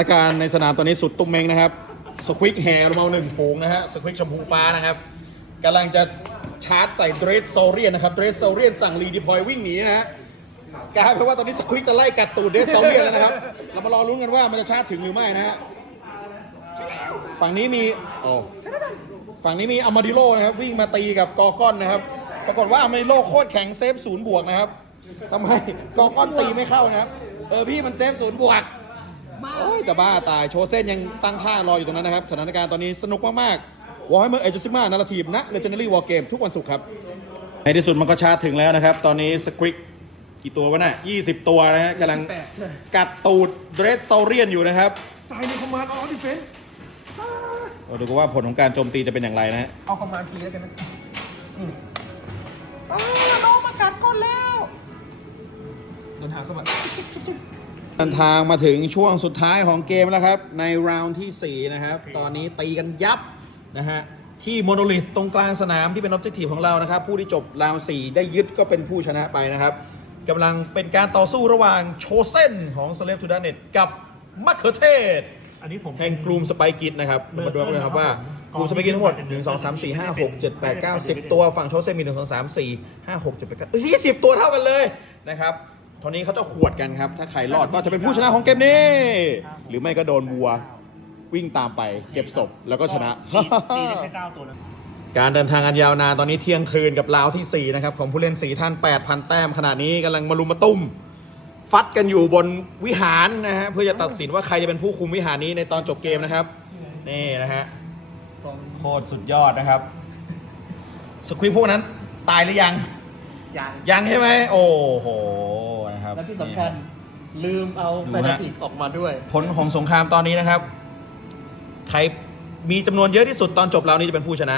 อาการในสนามตอนนี้สุดตุ้มเมงนะครับสควิกแห่ลงมาหนึ่งฝูงนะฮะสควิกชมพูฟ้านะครับกำลังจะชาร์จใส่เดรสโซเรียนนะครับเดรสโซเรียนสั่งรีดีพอยวิ่งหนีนะฮะกลายเป็นว่าตอนนี้สควิกจะไล่กัดตูดเดรสโซเรียนแล้วนะครับ เรามารอลุ้นกันว่ามันจะชาร์จถึงหรือไม่นะฮะฝั่งนี้มีโอ้ฝั่งนี้มีอามาดิโลนะครับวิ่งมาตีกับกอก้อนนะครับปรากฏว่าอามาดิโลโคตรแข็งเซฟศูนย์บวกนะครับทำไมกอก้อนตีไม่เข้านะครับเออพี่มันเซฟศูนย์บวก โอ้ยจะบ้าตายโชเซนยังตั้งท่ารออยู่ตรงนั้นนะครับ สถานการณ์ตอนนี้สนุกมากๆวอลให้เมอร์เอจซิมานาราทีฟนะเลเจนดารี่วอลเกมทุกวันศุกร์ครับ ในที่สุดมันก็ชาร์จถึงแล้วนะครับ ตอนนี้สคริกกี่ตัววะน่ะ20 ตัวนะฮะกำลังกัดตูดเดรสโซเรียนอยู่นะครับตายในคอมมานด์ออฟดิเฟนส์เราดูกันว่าผลของการโจมตีจะเป็นอย่างไรนะฮะเอาคอมมานด์ฟรีแล้วกันนะอืมอ้าวน้องมากัดก้นแล้วโดนหางเข้ามา เดินทางมาถึงช่วงสุดท้ายของเกมแล้วครับ ในราวน์ที่ 4 นะครับ ตอนนี้ตีกันยับนะฮะ ที่โมโนลิธตรงกลางสนามที่เป็นออบเจกตีของเรานะครับ ผู้ที่จบราวน์4ได้ยึดก็เป็นผู้ชนะไปนะครับกำลังเป็นการต่อสู้ระหว่างโชเซนของ Slave to d a n e t กับมะเขือเทศ อันนี้ผมแห่งกลุ่มสไปกิตนะครับมาดูกันนะครับว่ากลุ่มสไปกิตทั้งหมด 1 2 3 4 5 6 7 8 9 10 ตัวฝั่งโชเซนมี 1 2 3 4 5 6 7 8 9 20ตัวเท่ากันเลยนะครับ ตอนนี้เขาจะขวดกันครับ ถ้าใครรอดก็จะเป็นผู้ชนะของเกมนี้ หรือไม่ก็โดนวัววิ่งตามไปเก็บศพแล้วก็ชนะ ตีได้แค่เก้าตัวนะ การเดินทางอันยาวนานตอนนี้เที่ยงคืนกับราวที่ 4 นะครับ ของผู้เล่น4ท่าน 8,000 แต้มขนาดนี้กำลังมารุมมาตุ้ม ฟัดกันอยู่บนวิหารนะฮะเพื่อจะตัดสินว่าใครจะเป็นผู้คุมวิหารนี้ในตอนจบเกมนะครับ นี่นะฮะโคตรสุดยอดนะครับ สควิปพวกนั้นตายหรือยังอย่างยังใช่ไหมโอ้โหนะ ครับและที่สำคัญลืมเอาดูแฟฮะนติกออกมาด้วย ผลของสงครามตอนนี้นะครับ ใครมีจำนวนเยอะที่สุดตอนจบราวนี้จะเป็นผู้ชนะ